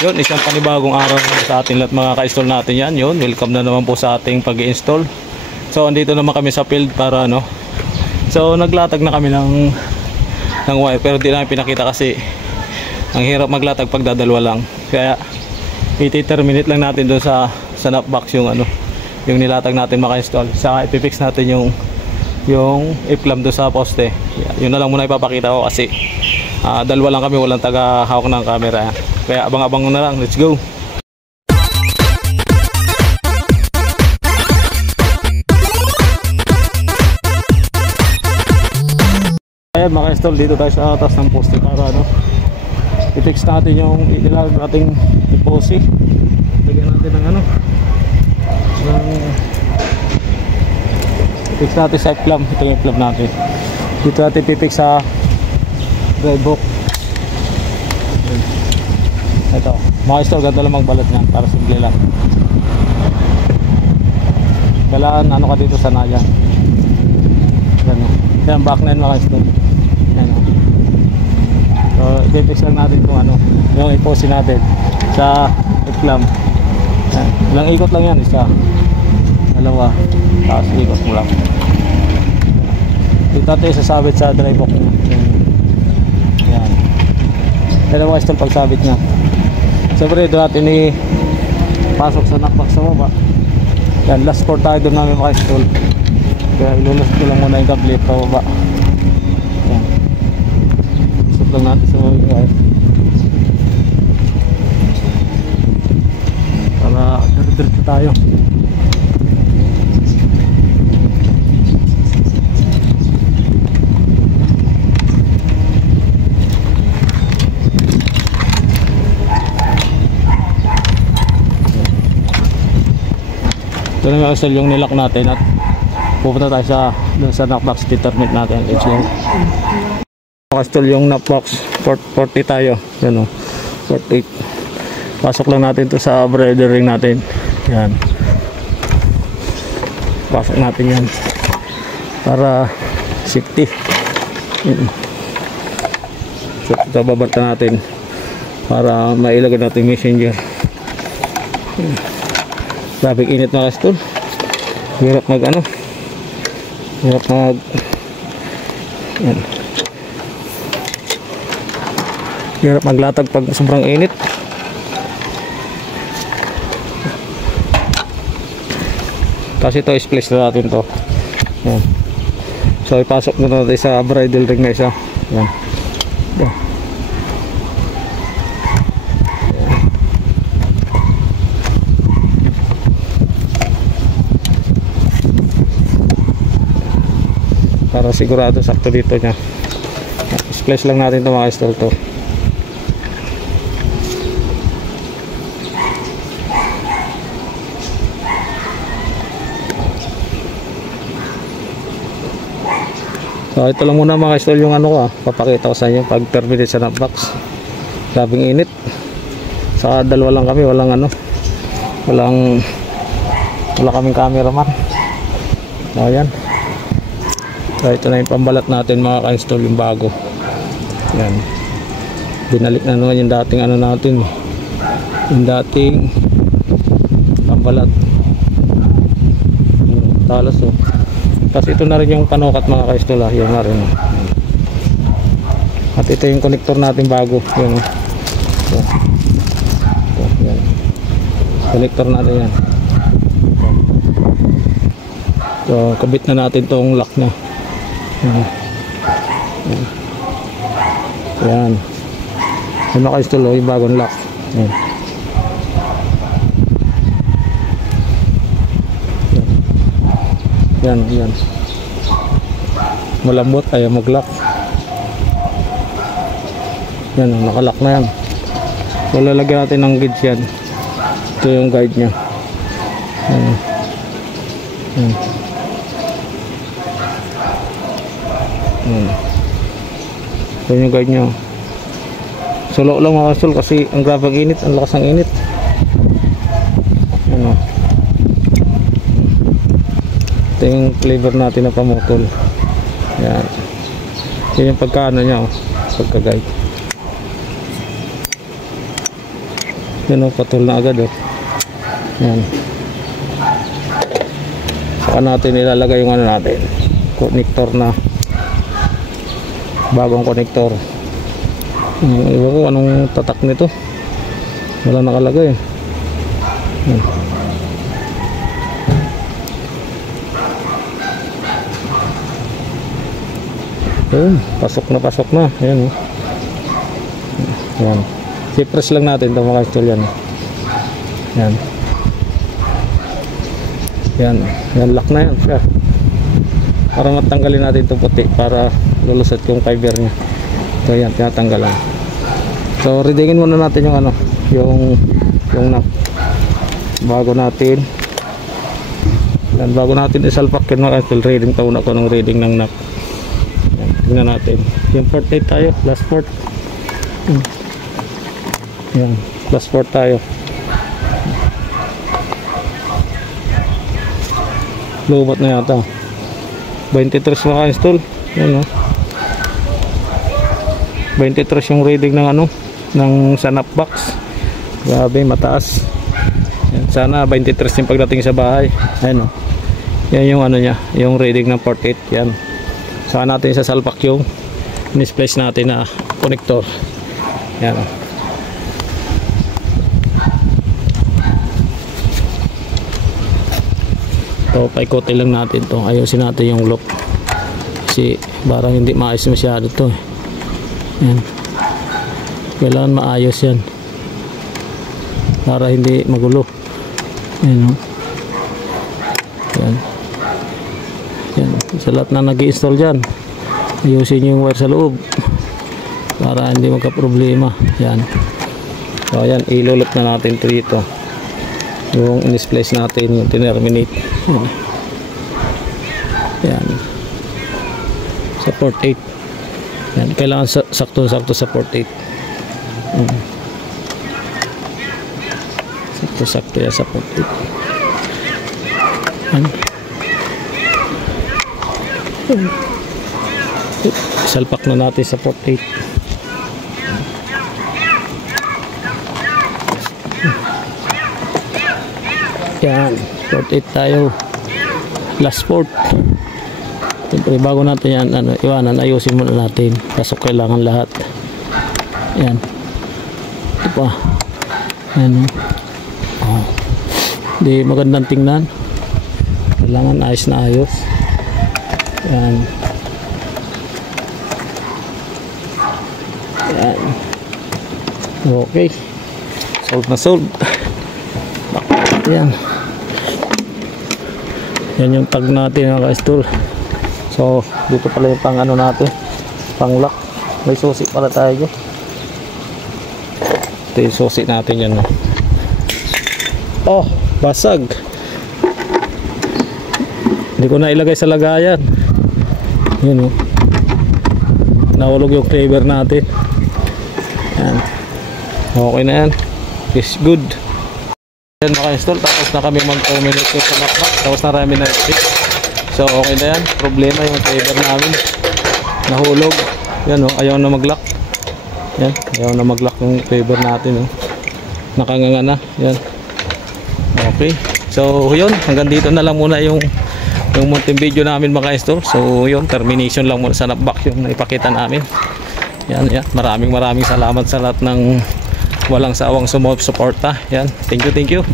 Yun, isang panibagong araw sa ating lahat mga ka-install natin yan. Yun, welcome na naman po sa ating pag-i-install. So, andito naman kami sa field para ano. So, naglatag na kami ng wire, pero di namin pinakita kasi ang hirap maglatag pag dadalwa lang. Kaya, i-terminate lang natin doon sa snapbox yung ano, yung nilatag natin maka-install. Saka ipifix natin yung i-clamp doon sa poste. Yun na lang muna ipapakita ko kasi dalawa lang kami, walang taga-hawak ng camera. Kaya abang-abang na lang, let's go. Ayan, maka-install dito tayo sa atas ng poste para ano, i-fix natin yung ilalagay nating poste. Lagyan natin ng ano, i-fix natin sa clamp. Ito yung clamp natin. Dito natin i-fix sa drive hook. Ito, maka-install, ganda lang magbalat niya para simple lang. Kailangan ano ka dito sa nayan. Yan, back na yun maka-install. So, i-fix lang natin kung ano yung i-pose natin sa clamp. Ilang ikot lang yan, isa, dalawa, tapos ikot mo lang. Dito natin sasabit sa drive hook niya. Yan, dalawa install pagsabit niya. Siyempre doon natin i-pasok sa knockbox sa baba. Yan, last port tayo doon namin maka-install. Kaya ilulus ko lang muna yung cable pa baba. Yan, isot lang natin sa baba para diretso tayo. Ito na yung yung nilock natin at pupunta tayo sa knockbox, determine natin. Let's go. Nakastall yung knockbox, port 40 tayo. Yan o, port 8. Pasok lang natin to sa breeder ring natin. Yan, pasok natin yan para safety. So ito babarta natin para mailagay natin messenger. Grabe init mga kastol. Hirap mag ano, hirap mag yan, hirap maglatag pag sobrang init. Kasi ito i-splice na natin to. Yan. So ipasok na natin sa bridle ring na isa. Yan. Yan. Para sigurado sakto dito niya. Splice lang natin ito mga install to. So ito lang muna mga install yung ano ko, papakita ko sa inyo pag terminate sa knockbox. Grabing init. Sa dalawa lang kami, walang ano, wala kaming cameraman. So ayan. So ito na yung pambalat natin mga ka-install, yung bago. Yan, binalik na naman yung dating ano natin, yung dating pambalat. Talas oh. Tapos ito na rin yung panukat mga ka-install, yun na rin. At ito yung connector natin bago, yun. Ito, yan. Connector natin yan. So kabit na natin tong lock nya. Yan, yung naka-install yung bagong lock. Yan, yan. Malambot, ayaw mag-lock. Yan, nakalock na yan. So lalagyan natin ng gauge yan. Ito yung guide nya. Yan. Ito yung guide nyo. Solo lang mga kasol kasi ang grabang init, ang lakas ng init. Ano, ito yung flavor natin na pamutol. Yan, yun yung pagkaano nya, pagka-guide. Yan o, patol na agad o. Yan. Saka natin ilalagay yung ano natin, connector na, bagong connector. Iba ko anong tatak nito, wala nakalagay. Yan. Pasok na. Ayan o. Yan. I-press lang natin ito mga idol yan. Yan. Yan, lock na yan siya. Para matanggalin natin ito puti para lulusot yung fiber nya. So yan, tinatanggalan. So readingin muna natin yung ano, yung knob. Bago natin isalpak yun mga idol, reading taon ako ng reading ng knob. Yan, tingnan natin. Yung port 8 tayo, last port. Yan, last port tayo. Lubat na yata. 23 maka-install. Yan o. 23 yung reading ng ano, ng snap box. Grabe, mataas. Yan, sana 23 yung pagdating sa bahay. Ayan o. Yan yung ano niya, yung reading ng port 8. Yan. Saka natin sa salpak yung misplace natin na connector. Yan o. So paikotin lang natin to, ayusin natin yung lock kasi parang hindi maayos masyado to. Yan, kailangan maayos yan para hindi magulo. Yan, yan. Sa lahat na nag-i-install dyan, ayusin yung wire sa loob para hindi magka problema. Yan. So yan, ilulot na natin to dito, yung in-displace natin, yung terminate. Yan, sa port 8. Yan, kailangan sakto-sakto sa port 8. Sakto-sakto yan sa port 8. Yan. Salpak na natin sa port 8. Yan, port 8 tayo, last port. Siyempre bago natin yan ano, iwanan, ayusin muna natin, pasok kailangan lahat. Yan, ito pa. Yan o. Di magandang tingnan, kailangan ayos na ayos. Yan. Yan. Okay, solve na solve. Yan. Yan yung tag natin mga ka-install. So dito pala yung pang ano natin, pang lock. May susi pala tayo. Ito yung susi natin yan. Oh, basag. Hindi ko na ilagay sa lagayan. Yun o. Nahulog yung cleaver natin. Yan. Okay na yan. It's good. Yan maka-install, tapos na kami mag-terminate sa knock-knock, tapos na namin na-fix. So okay na yan, problema yung fiber namin nahulog. Yan o, ayaw na mag-lock. Yan, ayaw na mag-lock yung fiber natin o. Nakanganga na, yan. Okay, so yun, hanggang dito na lang muna yung munting video namin maka-install. So yun, termination lang muna sa knockback yung naipakita namin. Yan, yan, maraming salamat sa lahat ng walang sawang sumusuporta. Yan, thank you.